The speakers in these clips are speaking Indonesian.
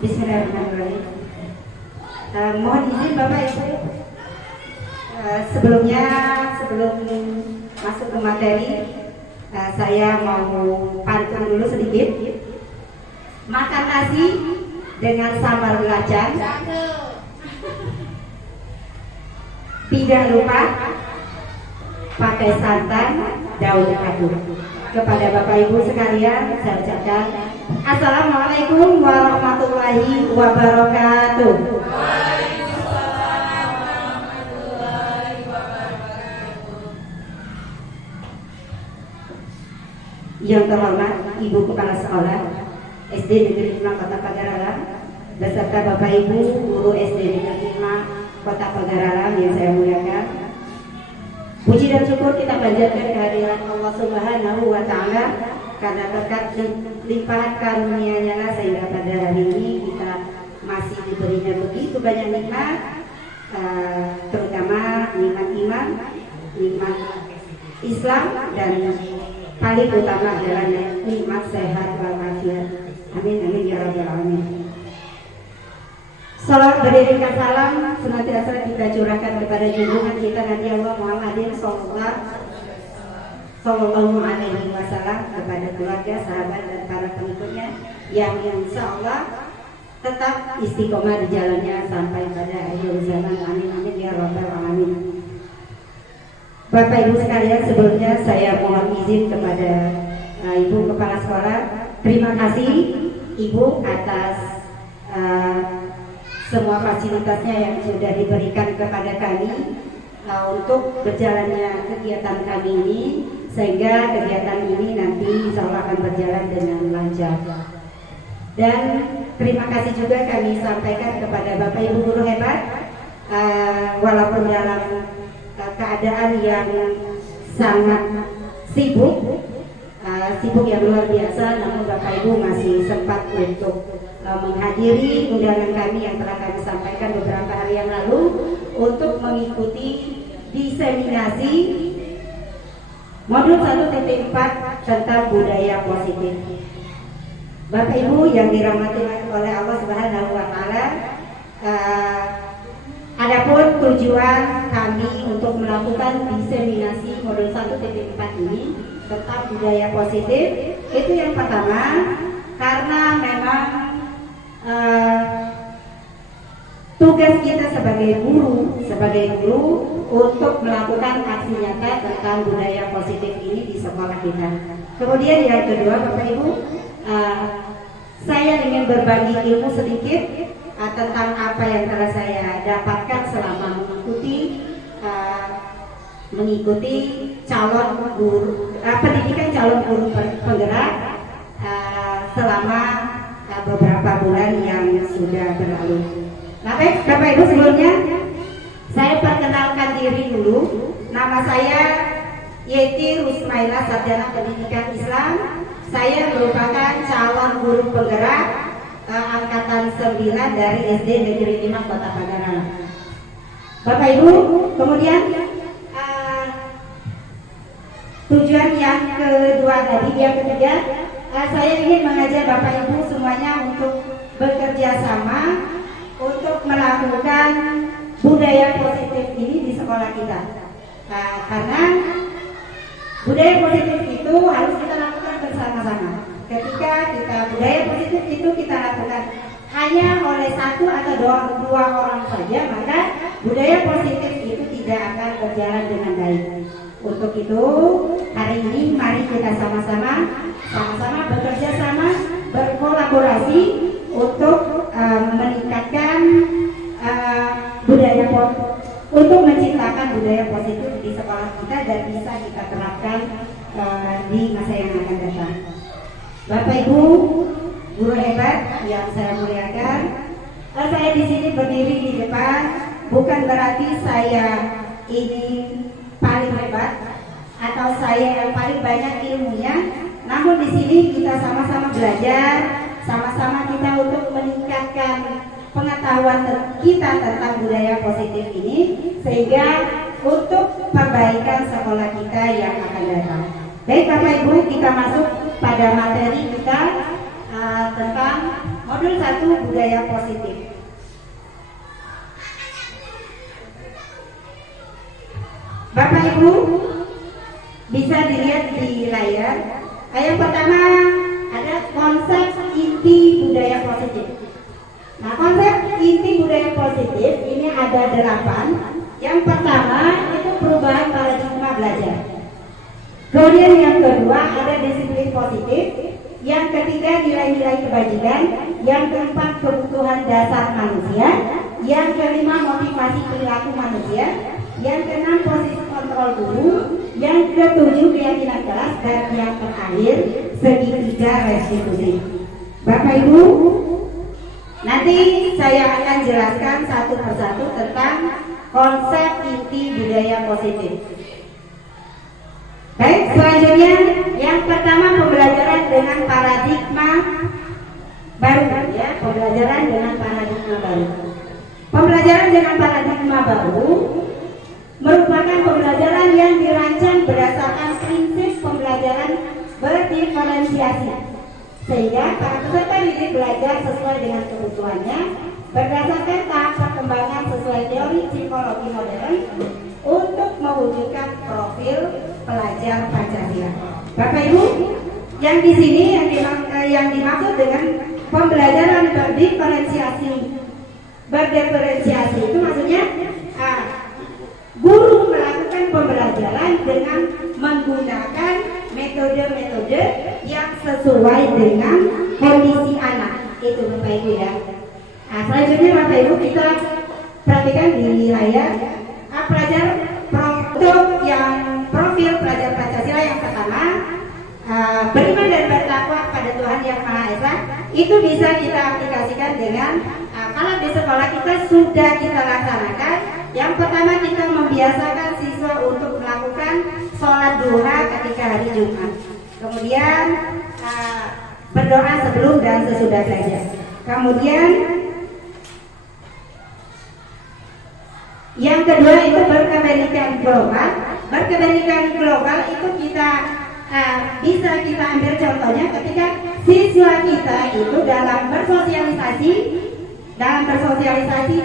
Bismillahirrahmanirrahim. Mohon izin Bapak Ibu, sebelum masuk ke materi, saya mau pantun dulu sedikit. Makan nasi dengan sambal belacan, tidak lupa pakai santan daun adu. Kepada Bapak Ibu sekalian, saya ucapkan Assalamualaikum warahmatullahi wabarakatuh. Yang terhormat Ibu Kepala Sekolah SD Negeri 5 Kota Pagaralam beserta Bapak Ibu Guru SD Negeri 5 Kota Pagaralam yang saya muliakan. Puji dan syukur kita panjatkan kehadiran Allah Subhanahu wa Ta'ala karena berkat limpahan karunia-Nya sehingga pada hari ini kita masih diberinya begitu banyak nikmat, terutama nikmat iman, nikmat Islam, dan paling utama adalah nikmat sehat walafiat. Amin amin ya rabbal alamin. Salam beriringkan salam senantiasa kita curahkan kepada junjungan kita Nabi Allah Muhammadin Sallallahu Alaihi Wasallam, kepada keluarga, sahabat dan para pengikutnya yang insya Allah tetap istiqomah di jalannya sampai pada akhir zaman. Amin amin ya rabbal alamin. Bapak Ibu sekalian, sebelumnya saya mohon izin kepada Ibu Kepala Sekolah. Terima kasih Ibu atas semua fasilitasnya yang sudah diberikan kepada kami untuk berjalannya kegiatan kami ini, sehingga kegiatan ini nanti insya Allah akan berjalan dengan lancar. Dan terima kasih juga kami sampaikan kepada Bapak Ibu guru hebat, walaupun dalam keadaan yang sangat sibuk yang luar biasa, namun Bapak Ibu masih sempat untuk menghadiri undangan kami yang telah kami sampaikan beberapa hari yang lalu untuk mengikuti diseminasi modul 1.4 tentang budaya positif. Bapak Ibu yang dirahmati oleh Allah Subhanahu wa Ta'ala, adapun tujuan kami untuk melakukan diseminasi modul 1.4 ini tentang budaya positif itu yang pertama, karena memang tugas kita sebagai guru untuk melakukan aksi nyata tentang budaya positif ini di sekolah kita. Kemudian yang kedua Bapak Ibu, saya ingin berbagi ilmu sedikit tentang apa yang telah saya dapatkan selama mengikuti calon guru pendidikan calon guru penggerak selama beberapa bulan yang sudah berlalu. Nah, baik Bapak Ibu, sebelumnya saya perkenalkan diri dulu. Nama saya Yeti Rusmaila, Sarjana Pendidikan Islam. Saya merupakan calon guru penggerak angkatan 9 dari SD Negeri 5 Kota Pagaralam. Bapak Ibu, kemudian tujuan yang kedua tadi, yang ketiga, saya ingin mengajak Bapak Ibu semuanya untuk bekerja sama untuk melakukan budaya positif ini di sekolah kita. Karena budaya positif itu harus kita lakukan bersama-sama. Ketika kita budaya positif itu kita lakukan hanya oleh satu atau dua orang saja, maka budaya positif itu tidak akan berjalan dengan baik. Untuk itu hari ini mari kita sama-sama bekerja sama, berkolaborasi untuk meningkatkan untuk menciptakan budaya positif di sekolah kita dan bisa kita terapkan di masa yang akan datang. Bapak Ibu guru hebat yang saya muliakan, saya di sini berdiri di depan bukan berarti saya ini paling hebat atau saya yang paling banyak ilmunya, namun di sini kita sama-sama belajar, sama-sama kita untuk meningkatkan pengetahuan kita tentang budaya positif ini, sehingga untuk perbaikan sekolah kita yang akan datang. Baik Bapak Ibu, kita masuk pada materi kita tentang Modul 1 budaya positif. Bapak Ibu bisa dilihat di layar. Yang pertama ada konsep inti budaya positif. Nah, konsep inti budaya positif ini ada 8. Yang pertama itu perubahan paradigma belajar. Kemudian yang kedua ada disiplin positif. Yang ketiga nilai-nilai kebajikan. Yang keempat kebutuhan dasar manusia. Yang kelima motivasi perilaku manusia. Yang keenam posisi kontrol guru. Yang ketujuh keyakinan kelas. Dan yang terakhir segitiga restitusi. Bapak Ibu, nanti saya akan jelaskan satu persatu tentang konsep inti budaya positif. Baik, selanjutnya yang pertama pembelajaran dengan paradigma baru, ya, pembelajaran dengan paradigma baru. Pembelajaran dengan paradigma baru merupakan pembelajaran yang dirancang berdasarkan prinsip pembelajaran berdiferensiasi, sehingga para peserta didik belajar sesuai dengan kebutuhannya berdasarkan tahap perkembangan sesuai teori psikologi modern untuk mewujudkan profil pelajar Pancasila. Bapak Ibu, yang di sini yang dimaksud dengan pembelajaran berdiferensiasi itu maksudnya guru melakukan pembelajaran dengan menggunakan metode-metode yang sesuai dengan kondisi anak. Itu Bapak Ibu ya. Nah, selanjutnya Bapak Ibu kita perhatikan di layar pelajar untuk yang profil pelajar Pancasila yang pertama, beriman dan bertakwa pada Tuhan Yang Maha Esa. Itu bisa kita aplikasikan dengan kalau di sekolah kita sudah kita laksanakan. Yang pertama kita membiasakan siswa untuk melakukan sholat duha ketika hari Jumat. Kemudian berdoa sebelum dan sesudah belajar. Kemudian yang kedua itu berkebajikan global. Berkebajikan global itu kita bisa kita ambil contohnya ketika siswa kita itu dalam bersosialisasi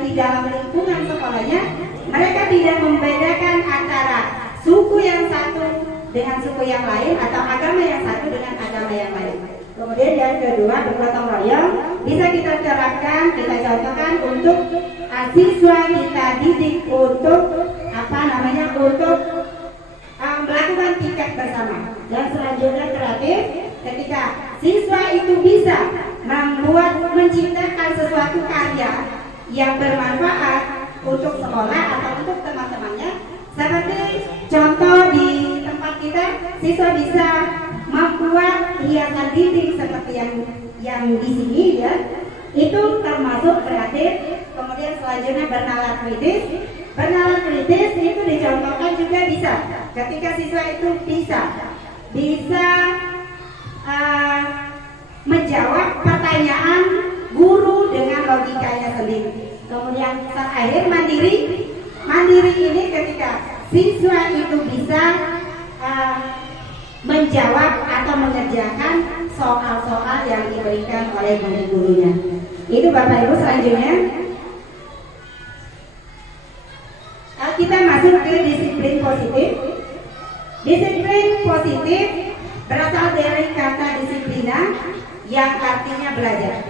di dalam lingkungan sekolahnya, mereka tidak membedakan antara suku yang satu dengan suku yang lain atau agama yang satu dengan agama yang lain. Kemudian yang kedua bergotong royong bisa kita terapkan, kita contohkan untuk siswa kita didik untuk untuk melakukan tiket bersama. Dan selanjutnya kreatif, ketika siswa itu bisa menciptakan sesuatu karya yang bermanfaat untuk sekolah atau untuk teman-temannya. Seperti contoh di tempat kita, siswa bisa membuat hiasan dinding seperti yang di sini ya. Itu termasuk kreatif. Kemudian selanjutnya bernalar kritis. Bernalar kritis itu dicontohkan juga bisa ketika siswa itu bisa menjawab pertanyaan guru dengan logikanya sendiri. Kemudian terakhir mandiri. Mandiri ini ketika siswa itu bisa menjawab atau mengerjakan soal-soal yang diberikan oleh guru-gurunya. Itu Bapak Ibu. Selanjutnya kita masuk ke disiplin positif. Disiplin positif berasal dari kata disiplina yang artinya belajar.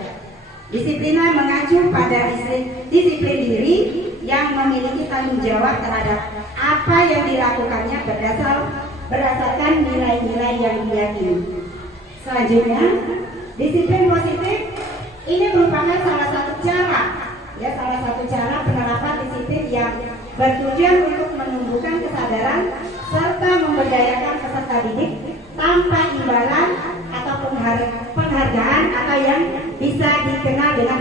Disiplina mengacu pada disiplin diri yang memiliki tanggung jawab terhadap apa yang dilakukannya berdasarkan nilai-nilai yang diyakini. Selanjutnya, disiplin positif ini merupakan salah satu cara penerapan disiplin yang bertujuan untuk menumbuhkan kesadaran serta memberdayakan peserta didik tanpa imbalan atau penghargaan atau yang bisa dikenal dengan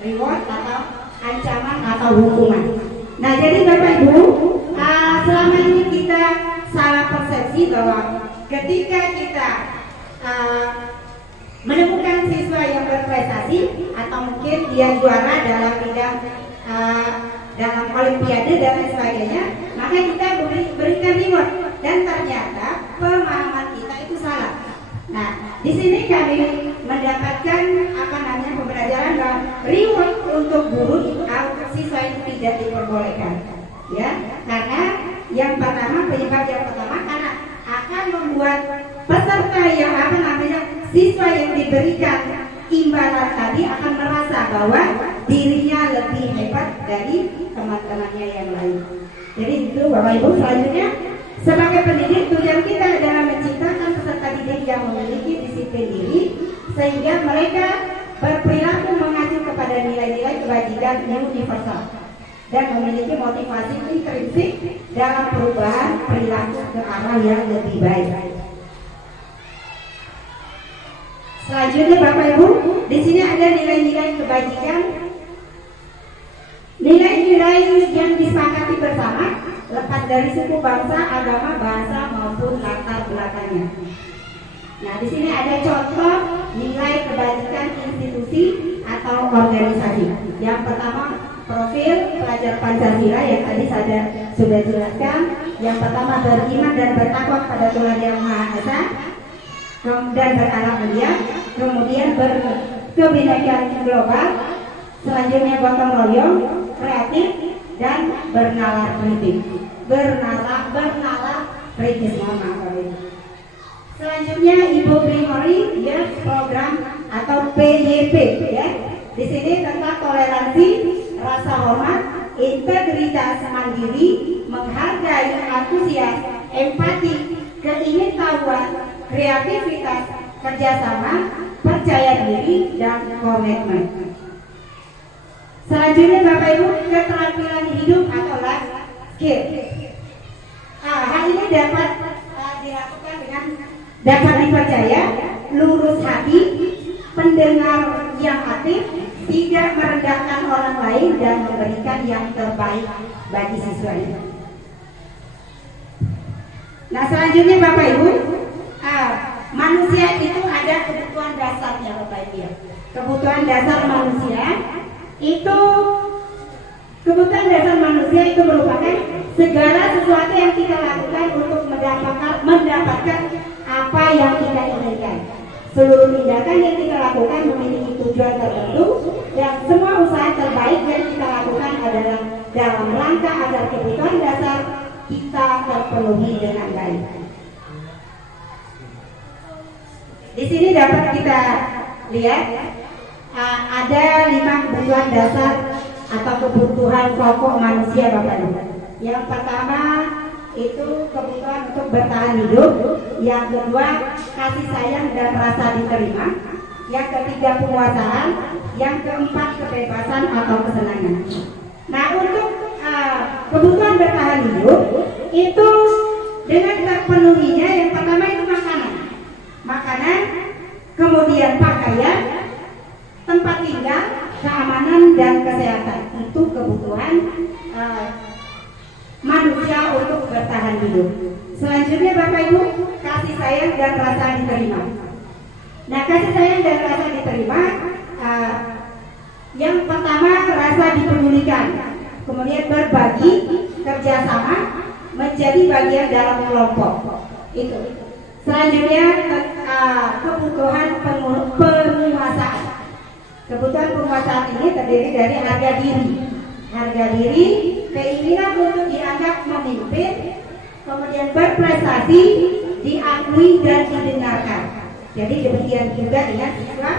reward atau ancaman atau hukuman. Nah, jadi Bapak Ibu, selama ini kita salah persepsi bahwa ketika kita menemukan siswa yang berprestasi atau mungkin dia juara dalam bidang dalam olimpiade dan lain sebagainya, maka kita berikan reward. Dan ternyata pemahaman kita itu salah. Nah, di sini kami mendapatkan pembelajaran bahwa reward untuk guru untuk siswa itu tidak diperbolehkan, ya, karena yang pertama penyebab yang pertama karena akan membuat peserta yang siswa yang diberikan imbalan tadi akan merasa bahwa dirinya lebih hebat dari teman-temannya yang lain. Jadi itu Bapak Ibu. Selanjutnya, sebagai pendidik tujuan kita adalah menciptakan peserta didik yang memiliki disiplin diri sehingga mereka berperilaku mengacu kepada nilai-nilai kebajikan yang universal dan memiliki motivasi intrinsik dalam perubahan perilaku ke arah yang lebih baik. Selanjutnya Bapak Ibu, di sini ada nilai-nilai kebajikan, nilai-nilai yang disepakati bersama lepas dari suku, bangsa, agama, bahasa maupun latar belakangnya. Nah, di sini ada contoh nilai kebajikan institusi atau organisasi. Yang pertama, profil pelajar Pancasila yang tadi saya sudah jelaskan. Yang pertama, beriman dan bertakwa kepada Tuhan Yang Maha Esa dan berakhlak mulia. Kemudian berkebinekaan global. Selanjutnya gotong royong, kreatif, dan bernalar kritis. Bernalar kritis, Selanjutnya Ibu Primary Youth Program atau PYP, ya. Di sini tentang toleransi, rasa hormat, integritas, mandiri, menghargai, antusias, empati, keingintahuan, kreativitas, kerjasama, percaya diri, dan komitmen. Selanjutnya Bapak Ibu, keterampilan hidup atau life skill. Hal ini dapat dilakukan dengan dapat dipercaya, lurus hati, pendengar yang aktif, tidak merendahkan orang lain, dan memberikan yang terbaik bagi siswanya. Nah, selanjutnya Bapak Ibu, manusia itu ada kebutuhan dasarnya Bapak Ibu. Kebutuhan dasar manusia itu merupakan segala sesuatu yang kita lakukan untuk mendapatkan apa yang kita inginkan. Seluruh tindakan yang kita lakukan memiliki tujuan tertentu dan semua usaha terbaik yang kita lakukan adalah dalam rangka agar kebutuhan dasar kita terpenuhi dengan baik. Di sini dapat kita lihat ada 5 kebutuhan dasar atau kebutuhan pokok manusia Bapak Ibu. Yang pertama itu kebutuhan untuk bertahan hidup, yang kedua kasih sayang dan rasa diterima, yang ketiga penguasaan, yang keempat kebebasan atau kesenangan. Nah, untuk kebutuhan bertahan hidup itu dengan terpenuhinya yang pertama itu makanan, kemudian pakaian, tempat tinggal, keamanan dan kesehatan. Itu kebutuhan manusia untuk bertahan hidup. Selanjutnya Bapak Ibu, kasih sayang dan rasa diterima. Nah, kasih sayang dan rasa diterima, yang pertama rasa dipedulikan, kemudian berbagi, kerjasama, menjadi bagian dalam kelompok. Itu. Selanjutnya kebutuhan penguasaan. Kebutuhan penguasaan ini terdiri dari harga diri, keinginan untuk dianggap memimpin, kemudian berprestasi, diakui dan didengarkan. Jadi demikian juga dengan siswa,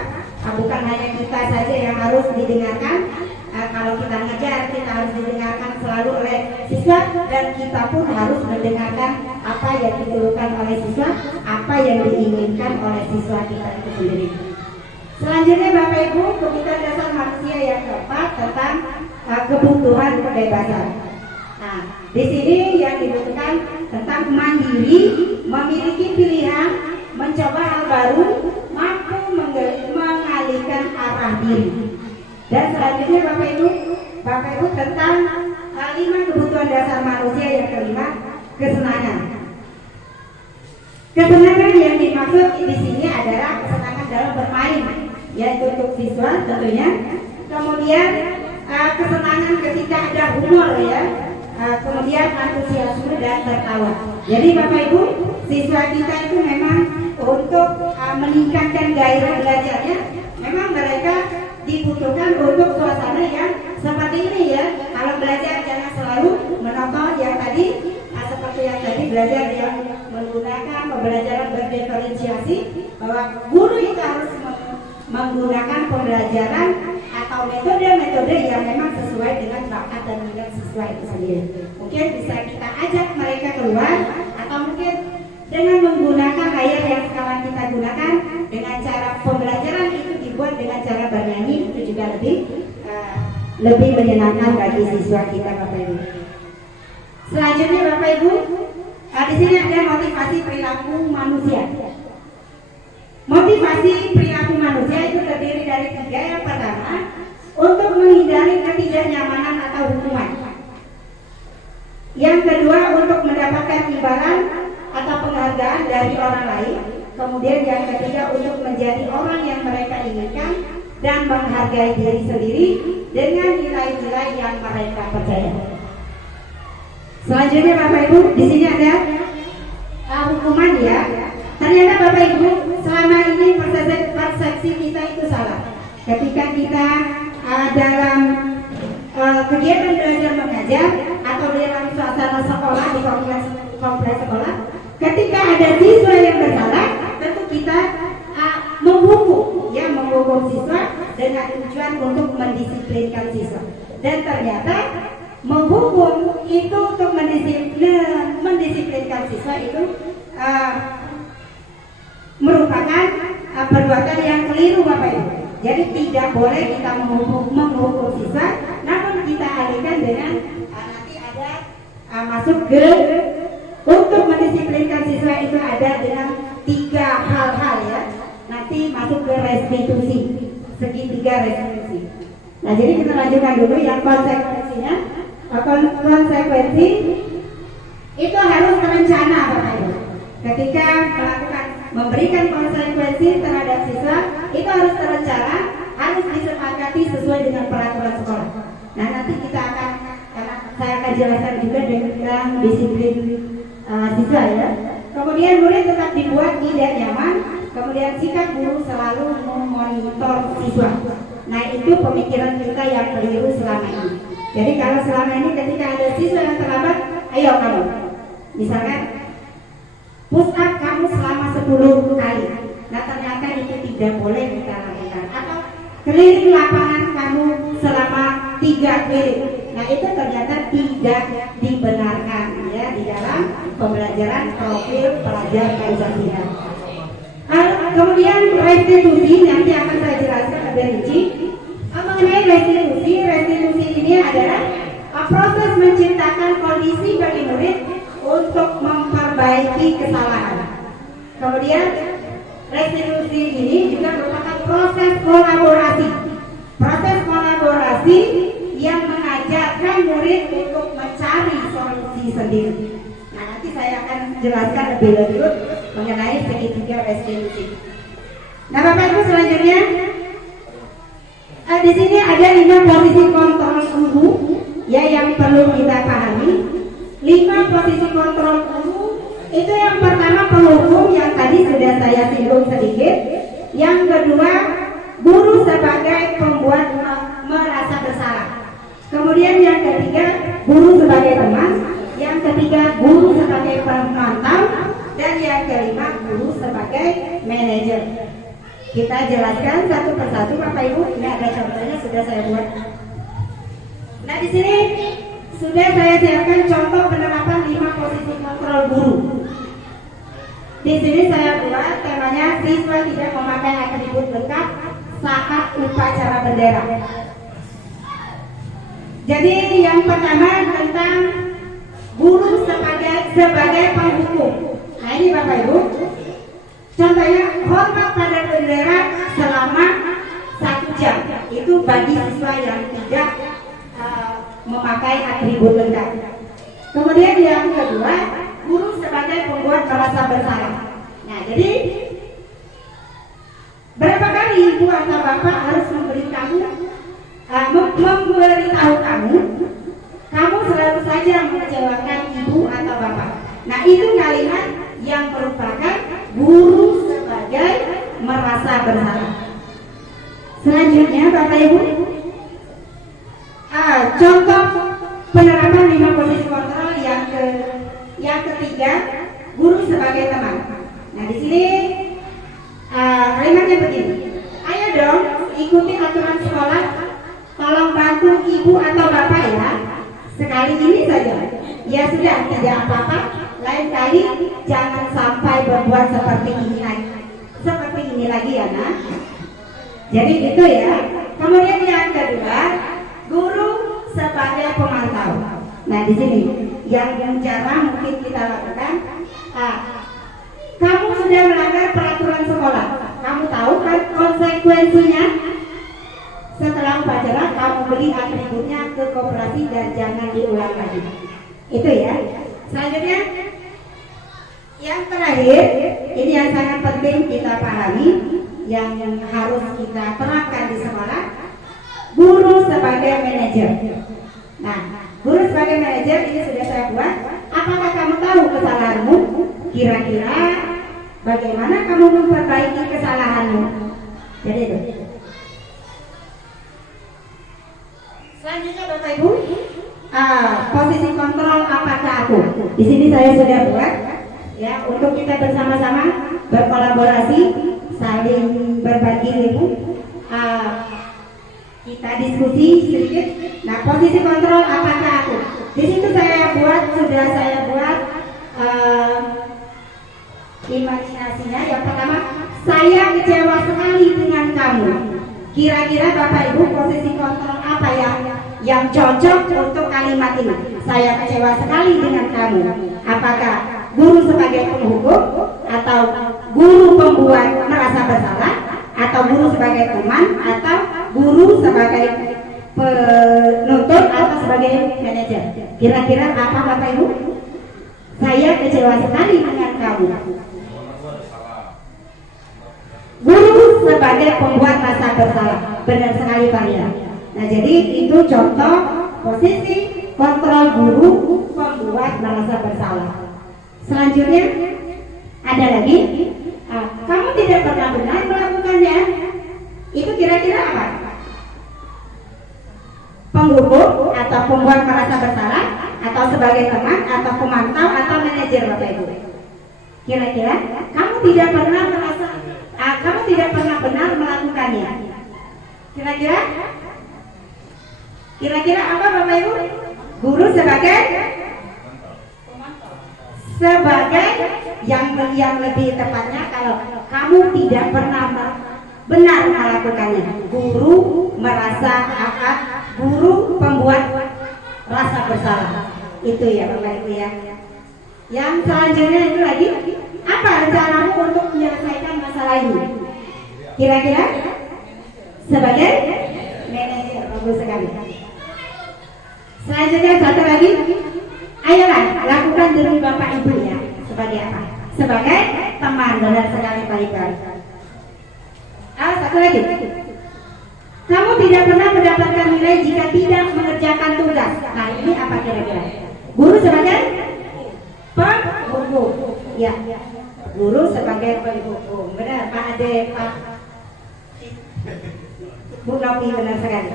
bukan hanya kita saja yang harus didengarkan. Kalau kita ngajar, kita harus didengarkan selalu oleh siswa, dan kita pun harus mendengarkan apa yang dikeluhkan oleh siswa, apa yang diinginkan oleh siswa kita itu sendiri. Selanjutnya Bapak Ibu, kebutuhan dasar manusia yang keempat tentang kebutuhan kebebasan. Nah, di sini yang dibutuhkan tentang mandiri, memiliki pilihan, mencoba hal baru, mampu mengalihkan arah diri. Dan selanjutnya Bapak Ibu tentang 5 kebutuhan dasar manusia yang kelima, kesenangan. Kesenangan yang dimaksud di sini adalah kesenangan dalam bermain, yaitu untuk siswa tentunya. Kemudian kesenangan ketika ada humor, ya. Kemudian antusiasme dan tertawa. Jadi Bapak Ibu, siswa kita itu memang untuk meningkatkan gairah belajarnya, memang mereka dibutuhkan untuk suasana yang seperti ini ya. Kalau belajar jangan selalu menonton yang tadi, seperti yang tadi belajar yang menggunakan pembelajaran berdiferensiasi, bahwa guru itu harus menggunakan pembelajaran atau metode-metode yang memang sesuai dengan bakat dan minat siswa itu sendiri. Mungkin bisa kita ajak mereka keluar, atau mungkin dengan menggunakan layar yang sekarang kita gunakan, dengan cara pembelajaran itu dibuat dengan cara bernyanyi, itu juga lebih menyenangkan bagi siswa kita, Bapak Ibu. Selanjutnya Bapak Ibu, di sini ada motivasi perilaku manusia. Motivasi perilaku manusia itu terdiri dari 3. Yang pertama, untuk menghindari ketidaknyamanan atau hukuman. Yang kedua, untuk mendapatkan imbalan atau penghargaan dari orang lain. Kemudian yang ketiga, untuk menjadi orang yang mereka inginkan dan menghargai diri sendiri dengan nilai-nilai yang mereka percaya. Selanjutnya Bapak Ibu, di sini ada hukuman ya. Ternyata Bapak Ibu, selama ini persepsi kita itu salah. Ketika kita dalam kegiatan belajar mengajar atau dalam suasana sekolah di kompleks sekolah, ketika ada siswa yang bersalah, tentu kita menghukum siswa dengan tujuan untuk mendisiplinkan siswa. Dan ternyata menghukum itu untuk mendisiplinkan siswa itu merupakan perbuatan yang keliru, Bapak Ibu. Jadi tidak boleh kita menghukum siswa, namun kita alihkan dengan nanti ada masuk ke untuk mendisiplinkan siswa itu ada dengan 3 hal-hal ya. Nanti masuk ke restitusi, segitiga restitusi. Nah, jadi kita lanjutkan dulu yang konsekuensinya. Konsekuensi itu harus terencana, Bapak Ibu. Ketika memberikan konsekuensi terhadap siswa itu harus terencana, harus disepakati sesuai dengan peraturan sekolah. Nah, nanti saya akan jelaskan juga dengan disiplin siswa ya. Kemudian murid tetap dibuat tidak nyaman. Kemudian sikap guru selalu memonitor siswa. Nah, itu pemikiran kita yang keliru selama ini. Jadi kalau selama ini ketika ada siswa yang terlambat, ayo kamu, misalkan push up kamu selama 10 kali. Nah, ternyata itu tidak boleh kita lakukan. Atau keliling lapangan kamu selama 3 keliling. Nah, itu ternyata tidak dibenarkan ya di dalam pembelajaran profil pelajar Pancasila. Kemudian restitusi nanti akan saya jelaskan lebih rinci. Mengenai restitusi ini adalah proses menciptakan kondisi bagi murid untuk memperbaiki kesalahan. Kemudian restitusi ini juga merupakan proses kolaborasi yang mengajarkan murid untuk mencari solusi sendiri. Nah, nanti saya akan jelaskan lebih lanjut mengenai segitiga restitusi. Nah, Bapak Ibu, selanjutnya di sini ada 5 posisi kontrol guru ya yang perlu kita pahami. 5 posisi kontrol guru itu yang pertama penghukum yang tadi sudah saya singgung sedikit. Yang kedua, guru sebagai pembuat merasa bersalah. Kemudian yang ketiga, guru sebagai teman. Yang ketiga, guru sebagai pemantau. Dan yang kelima, guru sebagai manajer. Kita jelaskan satu persatu, Bapak Ibu. Ini ada contohnya sudah saya buat. Nah, di sini sudah saya siapkan contoh penerapan 5 posisi kontrol guru. Di sini saya buat temanya siswa tidak memakai atribut lengkap saat upacara bendera. Jadi yang pertama tentang guru sebagai penghukum. Nah, ini Bapak Ibu. Contohnya hormat pada bendera selama 1 jam. Itu bagi siswa yang tidak memakai atribut lengkap. Kemudian yang kedua, guru sebagai pembuat merasa bersalah. Nah, jadi berapa kali ibu atau bapak harus memberitahu kamu selalu saja mengecewakan ibu atau bapak. Nah, itu kalimat yang merupakan guru sebagai merasa bersalah. Selanjutnya Bapak Ibu, contoh penerapan 5 posisi kontrol yang ketiga, guru sebagai teman. Nah di sini kalimatnya begini, ayo dong ikuti aturan sekolah, tolong bantu ibu atau bapak ya, sekali ini saja. Ya sudah, tidak apa-apa, lain kali jangan sampai berbuat seperti ini lagi ya nak. Jadi itu ya. Kemudian yang kedua, guru sebagai pemantau. Nah di sini yang cara mungkin kita lakukan, kamu sudah melanggar peraturan sekolah, kamu tahu kan konsekuensinya. Setelah upacara kamu beli atributnya ke koperasi dan jangan diulang lagi. Itu ya. Selanjutnya yang terakhir, ini yang sangat penting kita pahami, yang harus kita terapkan di sekolah, guru sebagai manajer. Nah, guru sebagai manajer ini sudah saya buat. Apakah kamu tahu kesalahanmu? Kira-kira bagaimana kamu memperbaiki kesalahanmu? Jadi itu. Selanjutnya Bapak Ibu, posisi kontrol apakah aku? Di sini saya sudah buat ya, untuk kita bersama-sama berkolaborasi, saling berbagi ilmu, kita diskusi sedikit. Nah, posisi kontrol apakah aku? Di situ sudah saya buat imajinasinya. Yang pertama, saya kecewa sekali dengan kamu. Kira-kira Bapak Ibu posisi kontrol apa yang cocok untuk kalimat ini? Saya kecewa sekali dengan kamu. Apakah guru sebagai penghukum, atau guru pembuat merasa bersalah, atau guru sebagai teman, atau guru sebagai penuntut, atau sebagai manajer? Kira-kira apa Bapak Ibu? Saya kecewa sekali dengan kamu. Guru sebagai pembuat rasa bersalah. Benar sekali Pak ya. Nah jadi itu contoh posisi kontrol guru pembuat merasa bersalah. Selanjutnya ada lagi, kamu tidak pernah benar melakukannya. Itu kira-kira apa? Penghukum atau pembuat merasa bersalah, atau sebagai teman, atau pemantau, atau manajer Bapak Ibu. Kira-kira kamu tidak pernah merasa, kamu tidak pernah benar melakukannya. Kira-kira apa Bapak Ibu? Guru sebagai yang lebih tepatnya, kalau kamu tidak pernah benar melakukannya, guru merasa guru pembuat rasa bersalah. Itu ya Bapak Ibu ya. Yang selanjutnya itu lagi, apa rencanamu untuk menyelesaikan masalah ini? Kira-kira sebagai manajer. Bagus sekali. Selanjutnya satu lagi, ayolah lakukan demi Bapak Ibu ya. Sebagai apa? Sebagai teman. Benar sekali Pak Iqbal. Satu lagi, kamu tidak pernah mendapatkan nilai jika tidak mengerjakan tugas. Nah ini apa kira-kira? Guru sebagai penghukum. Ya, guru sebagai penghukum. Benar Pak Ade, Pak Bu Nopi, benar sekali.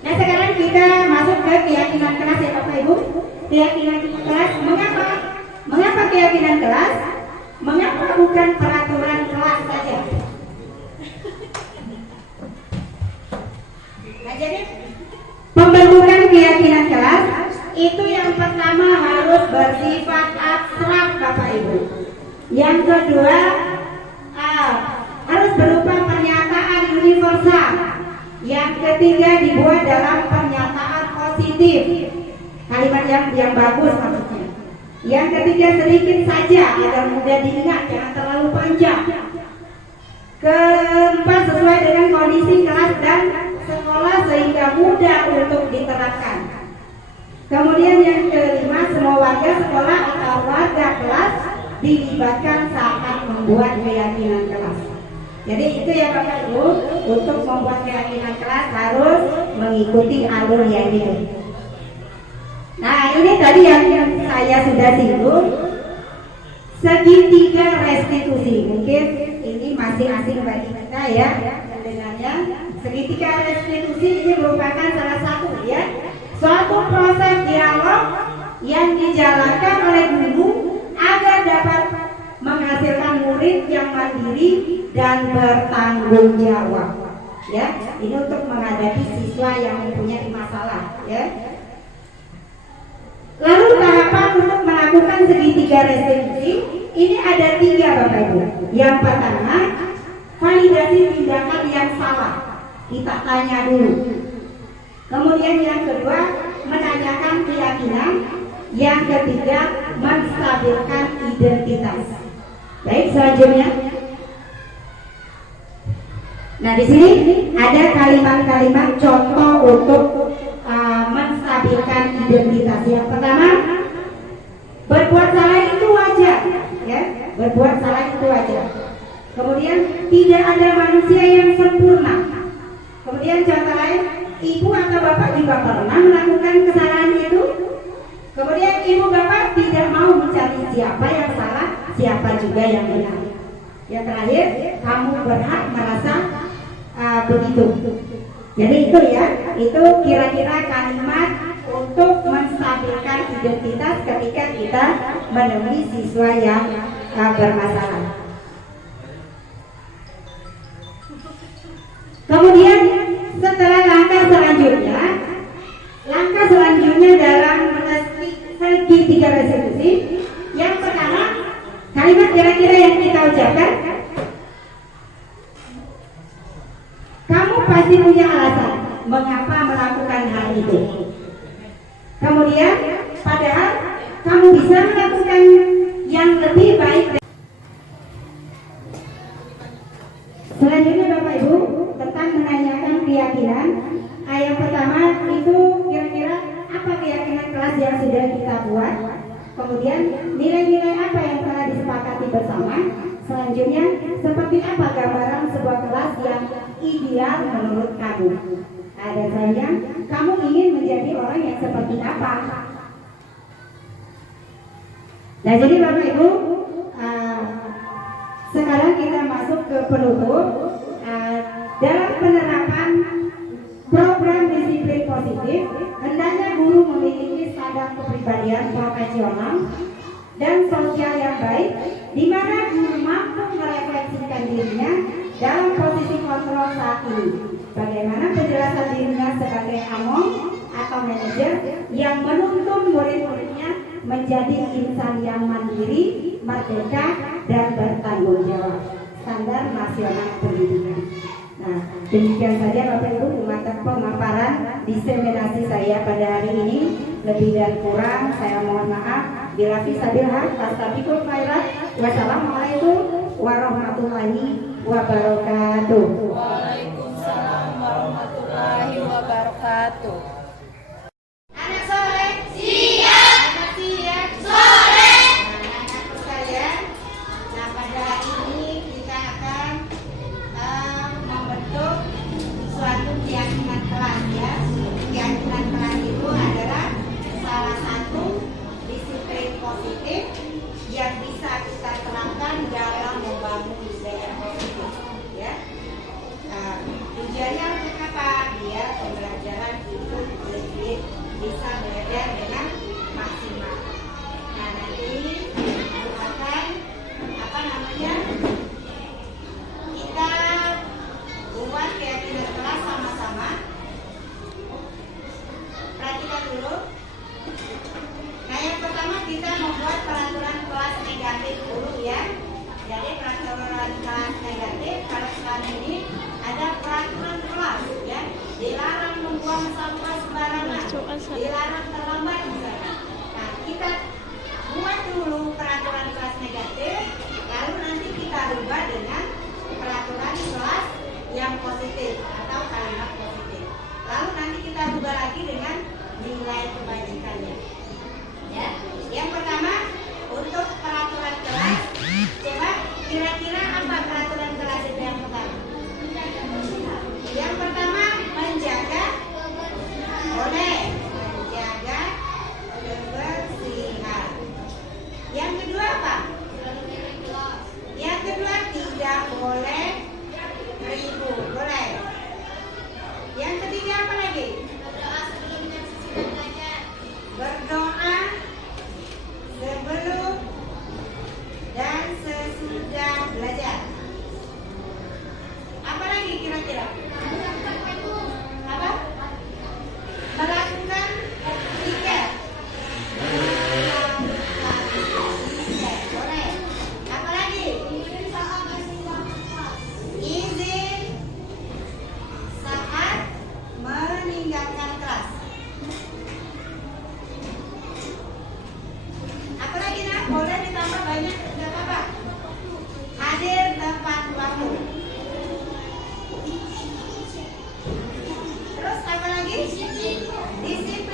Nah sekarang kita masuk ke keyakinan kelas ya Bapak Ibu. Keyakinan kelas, mengapa keyakinan kelas? Mengapa bukan peraturan kelas saja? Nah jadi pembentukan keyakinan kelas itu yang pertama harus bersifat abstrak Bapak Ibu. Yang kedua harus berupa pernyataan universal. Yang ketiga dibuat dalam pernyataan positif, kalimat yang bagus maksudnya. Yang ketiga sedikit saja agar mudah diingat, jangan terlalu panjang. Keempat sesuai dengan kondisi kelas dan sekolah sehingga mudah untuk diterapkan. Kemudian yang kelima, semua warga sekolah atau warga kelas dilibatkan saat membuat keyakinan kelas. Jadi itu ya Bapak Ibu, untuk membuat keyakinan kelas harus mengikuti alur yang itu. Nah ini tadi yang saya sudah singgung, segitiga restitusi. Mungkin ini masih asing bagi kita ya mendengarnya. Segitiga restitusi ini merupakan salah satu ya suatu proses dialog yang dijalankan oleh guru agar dapat menghasilkan murid yang mandiri dan bertanggung jawab. Ya, ini untuk menghadapi siswa yang mempunyai masalah. Ya. Lalu tahapan untuk melakukan segitiga restitusi ini ada 3 Bapak Ibu. Yang pertama, validasi tindakan yang salah. Kita tanya dulu. Kemudian yang kedua, menanyakan keyakinan. Yang ketiga, menstabilkan identitas. Baik, selanjutnya. Nah, di sini ada kalimat-kalimat contoh untuk menstabilkan identitas. Yang pertama, berbuat salah itu wajar, ya. Berbuat salah itu wajar. Kemudian tidak ada manusia yang sempurna. Kemudian contoh lain, ibu atau bapak juga pernah melakukan kesalahan itu. Kemudian ibu bapak tidak mau mencari siapa yang salah, siapa juga yang benar. Yang terakhir, kamu berhak merasa begitu. Jadi itu ya, itu kira-kira kalimat untuk menstabilkan identitas ketika kita menemui siswa yang bermasalah. Kemudian setelah langkah selanjutnya dalam segitiga restitusi, yang pertama kalimat kira-kira yang kita ucapkan, kamu pasti punya alasan mengapa melakukan hal itu. Kemudian padahal kamu bisa melakukan yang lebih baik. Selanjutnya Bapak Ibu tentang menanyakan keyakinan. Yang pertama itu kira-kira apa keyakinan kelas yang sudah kita buat. Kemudian nilai-nilai apa yang telah disepakati bersama. Selanjutnya seperti apa gambaran sebuah kelas yang ideal menurut kamu. Ada saja kamu ingin menjadi orang yang seperti apa. Nah, jadi Bapak Ibu, sekarang kita masuk ke penutup. Dalam penerapan program disiplin positif, hendaknya guru memiliki standar kepribadian profesional dan sosial yang baik, di mana guru mampu merefleksikan dirinya dalam posisi kontrol saat ini. Bagaimana penjelasan dirinya sebagai among atau manajer yang menuntun murid-muridnya menjadi insan yang mandiri, merdeka, dan bertanggung jawab. Standar nasional pendidikan. Nah, demikian saja Bapak Ibu pemaparan diseminasi saya pada hari ini. Lebih dan kurang saya mohon maaf. Bila fisabilillah, astagfirullah khairat. Wassalamualaikum warahmatullahi wabarakatuh. Waalaikumsalam warahmatullahi wabarakatuh. Anak soleh siap, anak siap soleh. Anak-anakku sekalian, nah pada hari ini kita akan membentuk suatu keyakinan kelas ya. Keyakinan kelas itu adalah salah satu disiplin positif yang bisa kita terapkan dalam membangun budaya positif ya. Tujuannya untuk apa? Biar pembelajaran itu lebih bisa belajar dengan maksimal. Nah, nanti akan kita buat keyakinan kelas sama-sama. Perhatikan dulu. Nah, yang pertama kita membuat peraturan kelas negatif dulu ya. Jadi peraturan kelas negatif, kalau sekarang ini ada peraturan kelas ya, dilarang membuang sampah sembarangan, dilarang terlambat misalnya. Nah, kita buat dulu peraturan kelas negatif, lalu nanti kita rubah dengan peraturan kelas yang positif atau kalimat positif. Lalu nanti kita rubah lagi dengan nilai kebajikannya. Ya, yang pertama untuk peraturan kelas, coba kira-kira apa peraturan kelas itu yang pertama? Yang pertama menjaga kebersihan. Yang kedua apa? Yang kedua tidak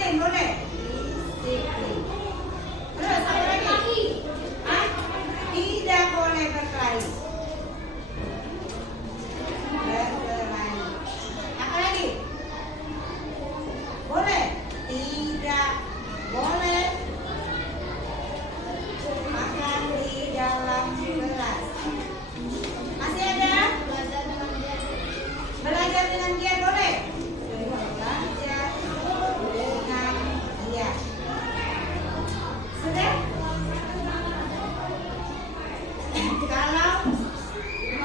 disiplin, boleh? Disiplin. Terus apa lagi? Hah? Tidak boleh berkelahi. Berkelahi. Apa lagi? Boleh? Tidak boleh makan di dalam kelas. Masih ada? Belajar dengan giat boleh? Belajar dengan giat. Sudah? Kalau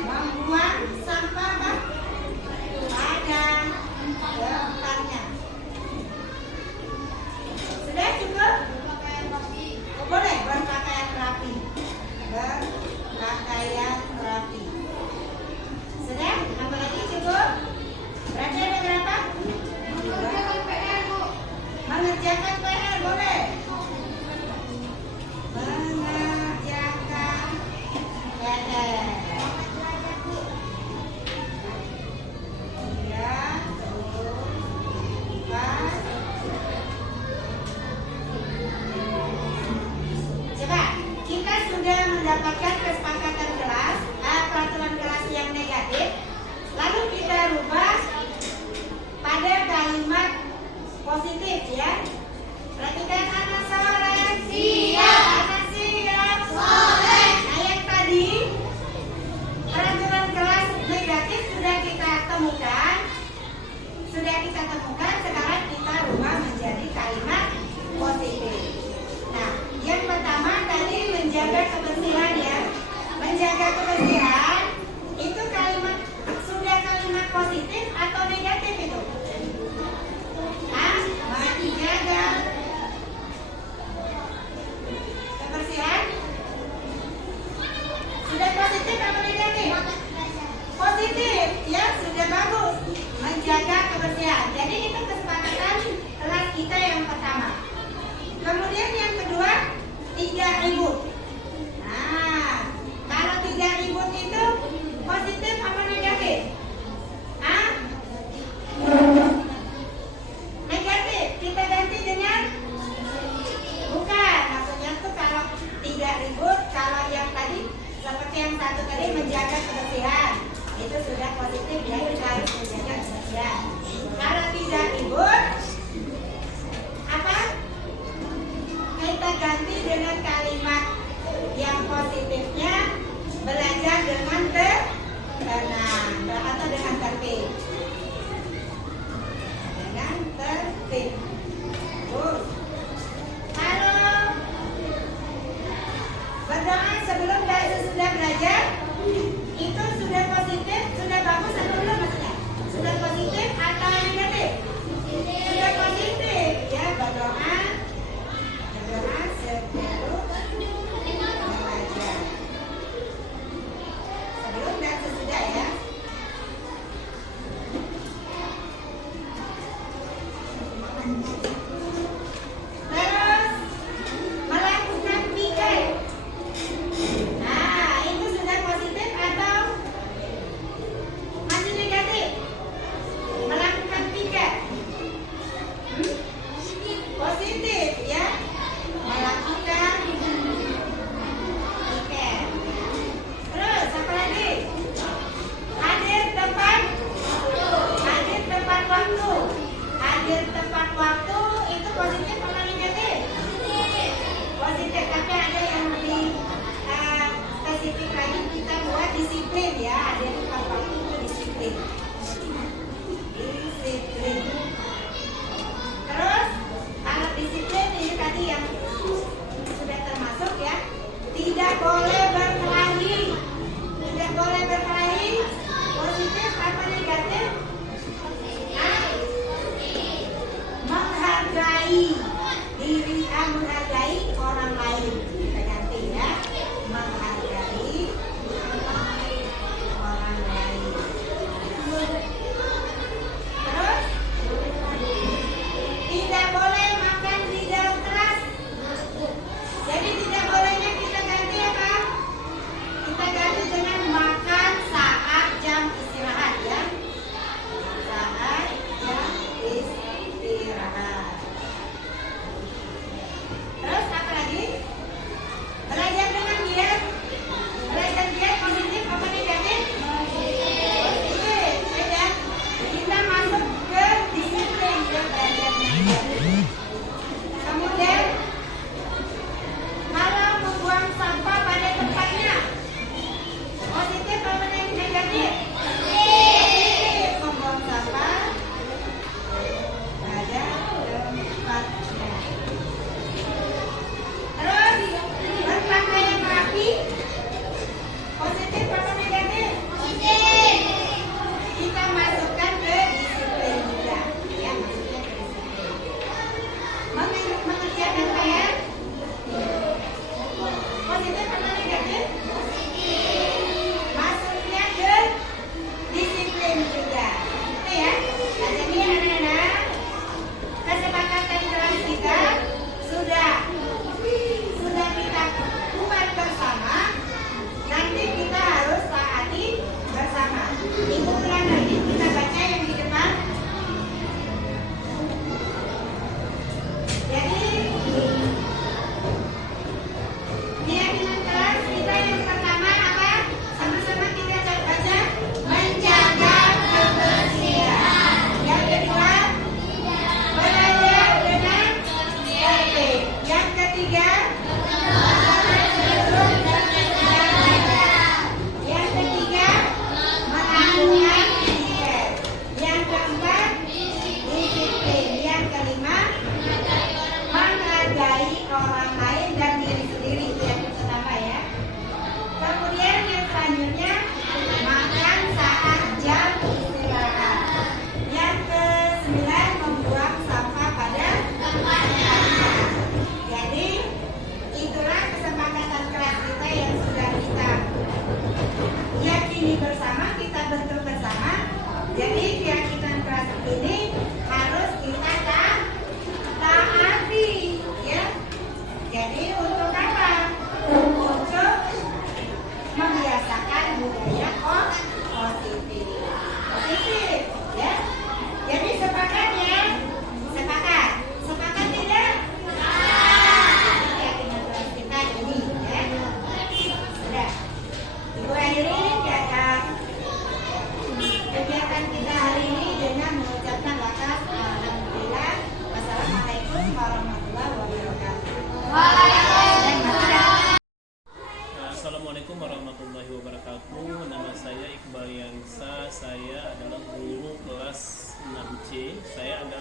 membuang sampah apa? Pada tempatnya. Sudah cukup? Oh, boleh berpakaian rapi. Berpakaian rapi. Sudah? Apa lagi cukup? Berarti ada berapa? Mengerjakan PR boleh? Mengerjakan PR. Ya, coba, kita sudah mendapatkan kesepakatan kelas, peraturan kelas yang negatif, lalu kita rubah pada kalimat positif ya. Perhatikan anak soleh. Siap. Anak siap. Soleh. Nah yang tadi peraturan kelas negatif sudah kita temukan. Sekarang kita rubah menjadi kalimat positif. Nah, yang pertama tadi menjaga kebersihan ya. Menjaga kebersihan itu sudah kalimat positif atau negatif itu? Menjaga kebersihan sudah positif atau negatif? Positif ya, sudah bagus. Menjaga kebersihan. Jadi itu kesepakatan kelas kita yang pertama. Kemudian yang kedua, 3 ribut. Nah, kalau 3 ribut itu positif apa negatif? Negatif. Kita ganti dengan bukan. Maksudnya tuh kalau 3 ribut, kalau yang tadi seperti yang satu tadi menjaga kebersihan, itu sudah positif ya, kita harus menjaga kebersihan. Kalau 3 ribut, apa? Kita ganti dengan kalimat yang positifnya, belajar dengan tenang atau dengan tertib. Dengan tertib. Kalau berdoa sebelum dan sesudah belajar, itu sudah positif, sudah bagus atau belum maksudnya? Sudah positif atau negatif? Sudah positif ya, berdoa sebelum belajar. Sebelum dan sesudah ya. Terus melakukan pikir. Nah, itu sudah positif atau masih negatif? Melakukan pikir. Positif ya. Melakukan pikir. Terus apa lagi? Hadir tepat waktu. Hadir tepat waktu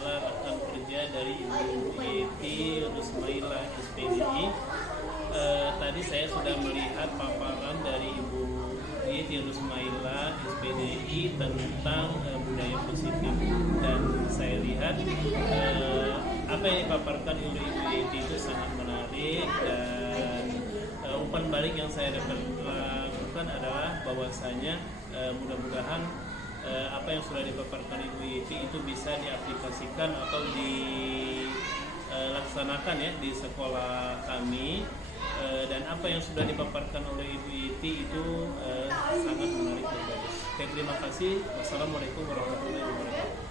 adalah rekan kerja dari Ibu Yeti Rusmaila SPDI. Tadi saya sudah melihat paparan dari Ibu Yeti Rusmaila SPDI tentang budaya positif, dan saya lihat apa yang dipaparkan oleh Ibu Yeti itu sangat menarik, dan umpan balik yang saya dapat lakukan adalah bahwasanya mudah-mudahan apa yang sudah dipaparkan Ibu Yeti itu bisa diaplikasikan atau dilaksanakan ya di sekolah kami, dan apa yang sudah dipaparkan oleh Ibu Yeti itu sangat menarik dan bagus. Terima kasih. Wassalamualaikum warahmatullahi wabarakatuh.